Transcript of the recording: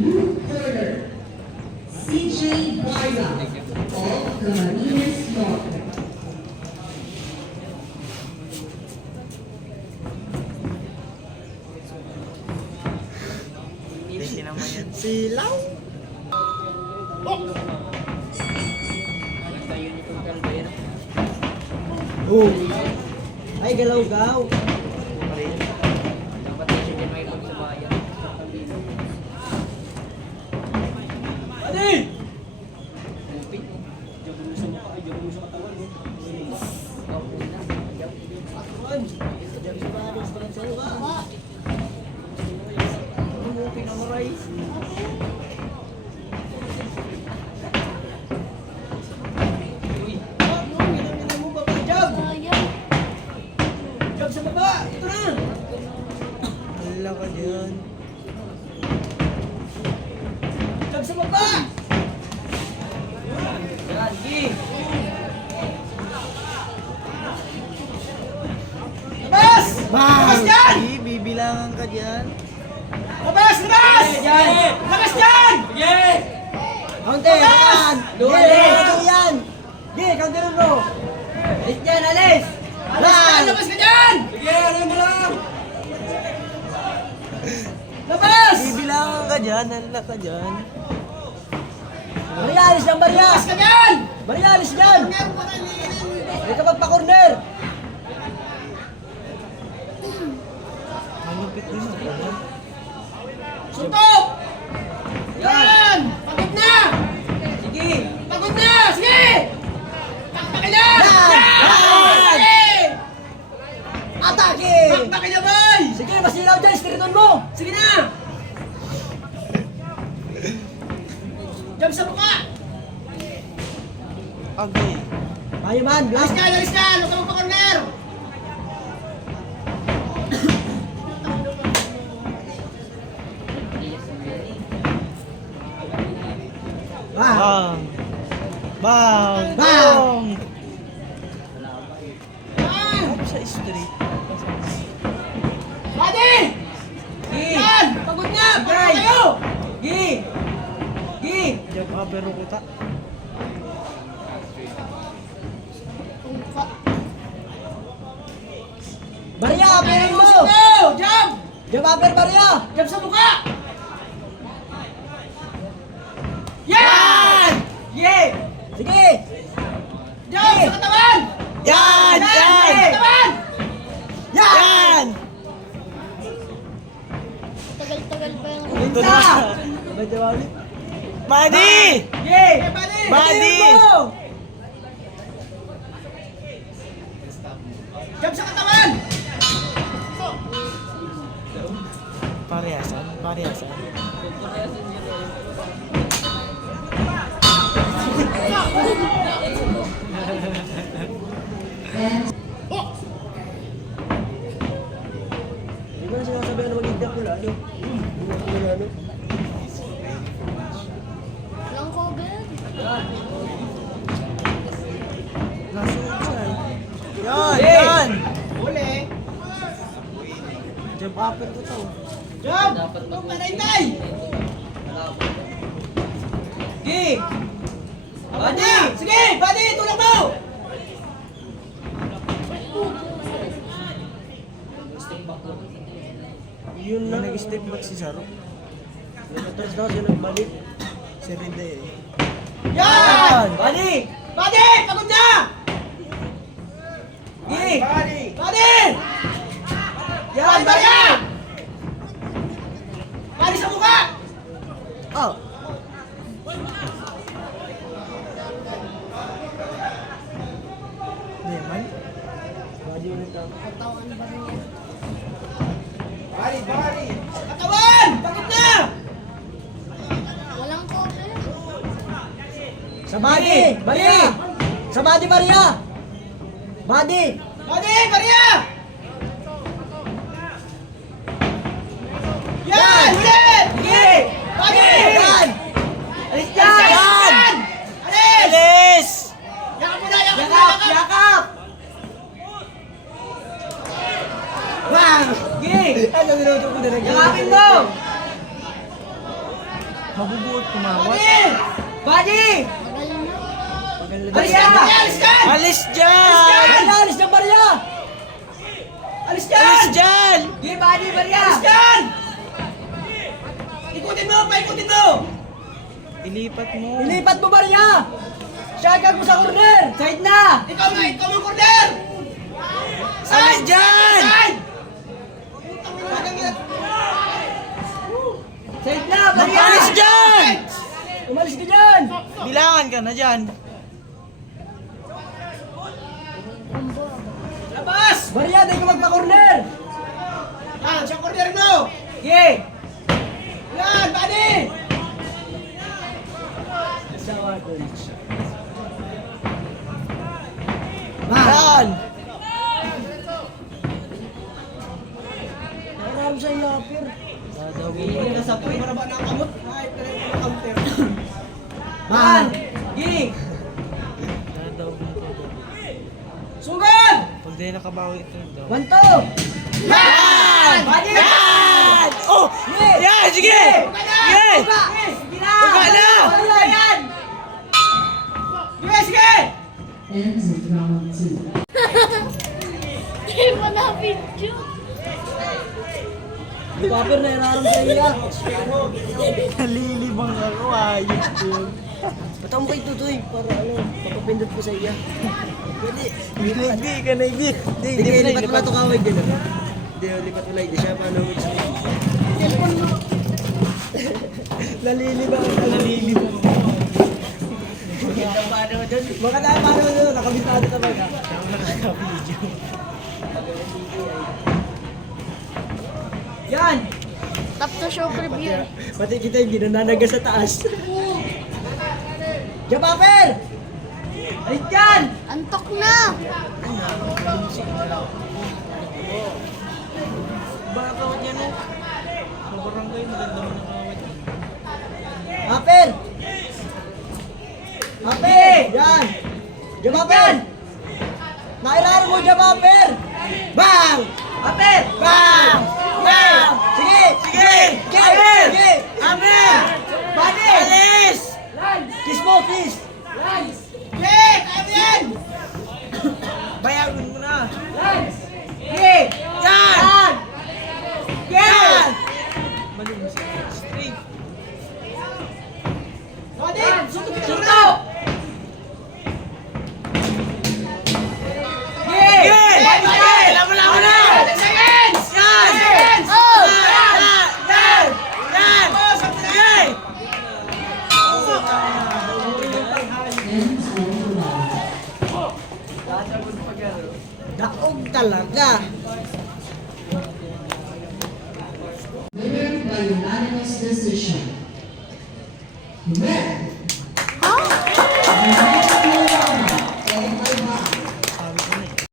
blue corner, CJ Barza of Camarines Norte. Hindi naman yan. Silaw! Oh! Ay, galaw-gaw! Adi! Jab sa baba! Ito na! Wala ka dyan. Jab sa baba! Yan, Gi! Labas! Labas dyan! Hindi, bibilangan ka dyan. Labas! Labas! Labas dyan! Counter! Yan! Alis! Yan! Gi, counter mo! Alis dyan, alis! Alis dyan! Labas ka dyan! Sige, ano mo lang! Labas! Bibilangan ka dyan, hala ka dyan. Maria, alis dyan, Maria! Labas ka dyan! Maria, alis dyan! Hindi ka magpa-corner! Malupit din ako. Suntok! Yan! Pagod na! Sige! Pagod na! Sige! Taktakin na! Yan! Sige! Atake! Taktakin na, boy! Sige, masilaw dyan! Spiriton mo! Sige na! Jump sa mukha! Okay. Ayaw man! Alis ka! Alis ka! Huwag ka magpa-corner! Bang! Bang! Bang! Up sa street. Ate! Yan! Pagod na! Pagod na kayo! Gi! Gi! Diyan ka pero kita. Barya! Aperin mo! Jump! Jump, Aper, Barya! Jump sa mukha! Yan! Gi! Sige! Jump sa katawan! Yan! Sa Yan! katawan! Yan! Tagal-tagal pa yung... Ito na. Madi! Gi! Badi! Jump sa katawan! Parehasan, parehasan. Di ba na sinasabi na mag-igdak mo lalo? Lalo? Walang cover. Nasuot siya eh. Yan! Yan! Uli! Jump upper ko to. Jump! Huwag manaytay! Gi! Badi! Sige! Badi! Tulak mo! Yun lang. Nag-step back si Saro. Nag-atras daw siya nagbalik. Si Rinde eh. Yan! Badi! Badi! Pagod na! Gi! Badi! Badi! Yan! Badi! Badi sa mukha! Oh! Neman? Badi ulit daw. Katawan ba niya? Katawan! Pagod na! Walang cover. Sa body! Maria! Sa body, Maria! Body! Body! Maria! Yan! Ulit! Sige! Body! Yan! Alis dyan! Yan! Alis! Alis! Yakap mo na! Yakap mo na! Yakap! Wow! Sige! Ano minuto ko na rin? Yakapin mo! Mabubuot kumawat. Body! Tagal na. Alis yan! Alis yan! Alis dyan! Barya! Alis yan, Barya! Alis yan! Alis dyan! Sige, Body, Barya! Alis yan! Ikutin mo! Paikutin mo! Ilipat mo. Ilipat mo, Barya! Shotgun mo sa corner! Side na! Ikaw mo corner! Alis dyan! Side na, Barya! Alis dyan! Umalis ka dyan! Bilangan ka na dyan. Labas! Barya, di ka magpa-corner! Yan, sa corner mo! Sige! Yan, Body! Yan! Nakarami sa yapir. Dadawin ka sa point. Maraba na ang kamot. Kahit ka rin ang counter. Man! Gig! Sugod! Pag di nakabawi ito daw. 1, 2! Yan! Body! Yan! Oh! Yan! Sige! Sige! Uga na! Yan! Sige, sige! Ends of round 2. Hindi mo na video. Papir na inaram sa iya. Nalilibang ako. Ayos yun. Ba't mo kayo tutoy? Para ano, papapindot ko sa iya. Pwede. Hindi ka na ibit. Hindi, lipat mo na ito kaway din. Hindi, lipat mo na ito siya. Paano mo siya? Nalilibang. Nalilibang. Baka na paano doon, nakabintado ka ba? Naka-video. Yan! Tap to show preview. Pati kita hindi nananaga sa taas. Japaper! Alit yan! Antok na! Baka kawat niya no? Sa barangay, maganda mo na kawat niya. Japaper! Japaper! Yan! Japaper! Nailaro mo, Japaper! Bang! Japaper! Bang! Bang! Sige! Sige! Sige! Sige! Amen! Bani! Alis! Kiss mo, kiss! Sige! Amen! Bayagon mo na. Sige! Yan! Yan! Mali mo si straight. Suntok! Suntok! Sige! Sige! Laban na! Seconds! Yan! Oh! Yan! Yan! Yan! Sige! Ends of round. Daog talaga. Winner by unanimous decision. Red